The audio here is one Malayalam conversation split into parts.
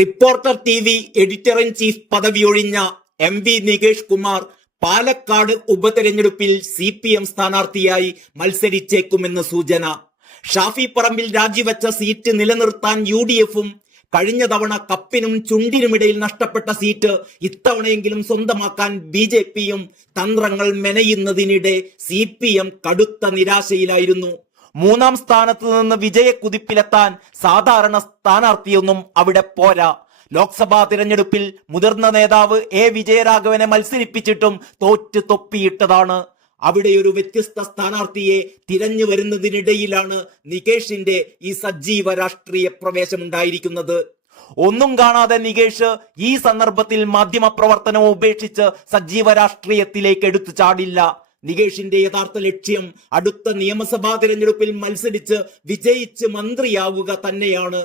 Reporter TV editor in chief പദവിയൊഴിഞ്ഞ MV നികേഷ് കുമാർ പാലക്കാട് ഉപതെരഞ്ഞെടുപ്പിൽ CPM സ്ഥാനാർത്ഥിയായി മത്സരിച്ചേക്കുമെന്ന് സൂചന. ഷാഫി പറമ്പിൽ രാജിവെച്ച സീറ്റ് നിലനിർത്താൻ UDFും കഴിഞ്ഞ തവണ കപ്പിനും ചുണ്ടിനുമിടയിൽ നഷ്ടപ്പെട്ട സീറ്റ് ഇത്തവണയെങ്കിലും സ്വന്തമാക്കാൻ BJPയും തന്ത്രങ്ങൾ മെനയുന്നതിനിടെ CPM കടുത്ത നിരാശയിലായിരുന്നു. മൂന്നാം സ്ഥാനത്ത് നിന്ന് വിജയക്കുതിപ്പിലെത്താൻ സാധാരണ സ്ഥാനാർത്ഥിയൊന്നും അവിടെ പോരാ. ലോക്സഭാ തിരഞ്ഞെടുപ്പിൽ മുതിർന്ന നേതാവ് വിജയരാഘവനെ മത്സരിപ്പിച്ചിട്ടും തോറ്റ് തൊപ്പിയിട്ടതാണ്. അവിടെ ഒരു വ്യത്യസ്ത സ്ഥാനാർത്ഥിയെ തിരഞ്ഞു വരുന്നതിനിടയിലാണ് നികേഷിന്റെ ഈ സജീവ രാഷ്ട്രീയ പ്രവേശമുണ്ടായിരിക്കുന്നത്. ഒന്നും കാണാതെ നികേഷ് ഈ സന്ദർഭത്തിൽ മാധ്യമപ്രവർത്തനം ഉപേക്ഷിച്ച് സജീവ രാഷ്ട്രീയത്തിലേക്ക് എടുത്തു ചാടില്ല. നികേഷിന്റെ യഥാർത്ഥ ലക്ഷ്യം അടുത്ത നിയമസഭാ തിരഞ്ഞെടുപ്പിൽ മത്സരിച്ച് വിജയിച്ച് മന്ത്രിയാവുക തന്നെയാണ്.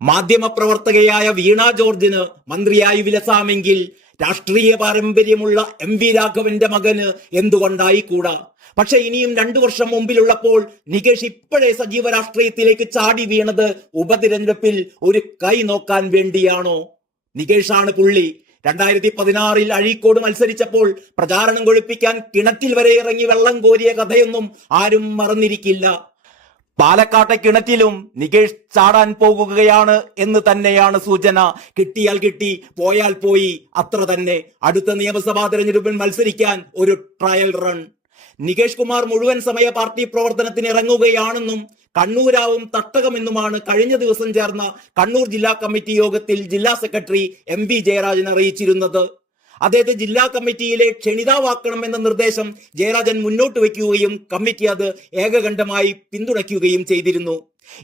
മാധ്യമപ്രവർത്തകയായ വീണ ജോർജിന് മന്ത്രിയായി വിലസാമെങ്കിൽ രാഷ്ട്രീയ പാരമ്പര്യമുള്ള MV രാഘവന്റെ മകന് എന്തുകൊണ്ടായിക്കൂടാ? പക്ഷെ ഇനിയും 2 വർഷം മുമ്പിലുള്ളപ്പോൾ നികേഷ് ഇപ്പോഴേ സജീവ രാഷ്ട്രീയത്തിലേക്ക് ചാടി വീണത് ഉപതിരഞ്ഞെടുപ്പിൽ ഒരു കൈ നോക്കാൻ വേണ്ടിയാണോ? നികേഷാണ് പുള്ളി. 2016 അഴീക്കോട് മത്സരിച്ചപ്പോൾ പ്രചാരണം കൊഴുപ്പിക്കാൻ കിണറ്റിൽ വരെ ഇറങ്ങി വെള്ളം കോരിയ കഥയൊന്നും ആരും മറന്നിരിക്കില്ല. പാലക്കാട്ടെ കിണറ്റിലും നികേഷ് ചാടാൻ പോകുകയാണ് എന്ന് തന്നെയാണ് സൂചന. കിട്ടിയാൽ കിട്ടി, പോയാൽ പോയി, അത്ര തന്നെ. അടുത്ത നിയമസഭാ തെരഞ്ഞെടുപ്പിൽ മത്സരിക്കാൻ ഒരു ട്രയൽ റൺ. നികേഷ് കുമാർ മുഴുവൻ സമയ പാർട്ടി പ്രവർത്തനത്തിന് ഇറങ്ങുകയാണെന്നും കണ്ണൂരാവും തട്ടകമെന്നുമാണ് കഴിഞ്ഞ ദിവസം ചേർന്ന കണ്ണൂർ ജില്ലാ കമ്മിറ്റി യോഗത്തിൽ ജില്ലാ സെക്രട്ടറി MV ജയരാജൻ അറിയിച്ചിരുന്നത്. അദ്ദേഹത്തെ ജില്ലാ കമ്മിറ്റിയിലെ ക്ഷണിതാവാക്കണം എന്ന നിർദ്ദേശം ജയരാജൻ മുന്നോട്ട് വയ്ക്കുകയും കമ്മിറ്റി അത് ഏകകണ്ഠമായി പിന്തുണയ്ക്കുകയും ചെയ്തിരുന്നു.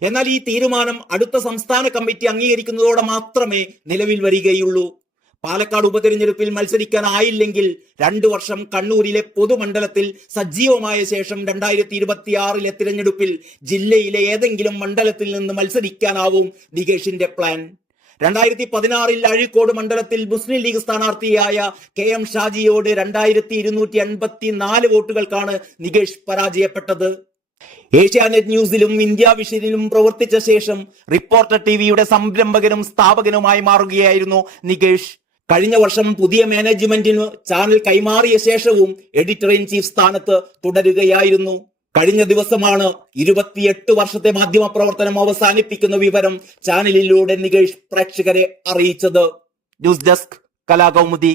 എന്നാൽ ഈ തീരുമാനം അടുത്ത സംസ്ഥാന കമ്മിറ്റി അംഗീകരിക്കുന്നതോടെ മാത്രമേ നിലവിൽ വരികയുള്ളൂ. പാലക്കാട് ഉപതെരഞ്ഞെടുപ്പിൽ മത്സരിക്കാനായില്ലെങ്കിൽ 2 വർഷം കണ്ണൂരിലെ പൊതുമണ്ഡലത്തിൽ സജീവമായ ശേഷം 2026 തിരഞ്ഞെടുപ്പിൽ ജില്ലയിലെ ഏതെങ്കിലും മണ്ഡലത്തിൽ നിന്ന് മത്സരിക്കാനാവും നികേഷിന്റെ പ്ലാൻ. 2016 അഴീക്കോട് മണ്ഡലത്തിൽ മുസ്ലിം ലീഗ് സ്ഥാനാർത്ഥിയായ KM ഷാജിയോട് 2284 വോട്ടുകൾക്കാണ് നികേഷ് പരാജയപ്പെട്ടത്. ഏഷ്യാനെറ്റ് ന്യൂസിലും ഇന്ത്യ വിഷനിലും പ്രവർത്തിച്ച ശേഷം റിപ്പോർട്ടർ TVയുടെ സംരംഭകനും സ്ഥാപകനുമായി മാറുകയായിരുന്നു നികേഷ്. കഴിഞ്ഞ വർഷം പുതിയ മാനേജ്മെന്റിന് ചാനൽ കൈമാറിയ ശേഷവും എഡിറ്റർ ഇൻ ചീഫ് സ്ഥാനത്ത് തുടരുകയായിരുന്നു. കഴിഞ്ഞ ദിവസമാണ് 28 വർഷത്തെ മാധ്യമ പ്രവർത്തനം അവസാനിപ്പിക്കുന്ന വിവരം ചാനലിലൂടെ നികേഷ് പ്രേക്ഷകരെ അറിയിച്ചത്. News desk, Kalakaumudi.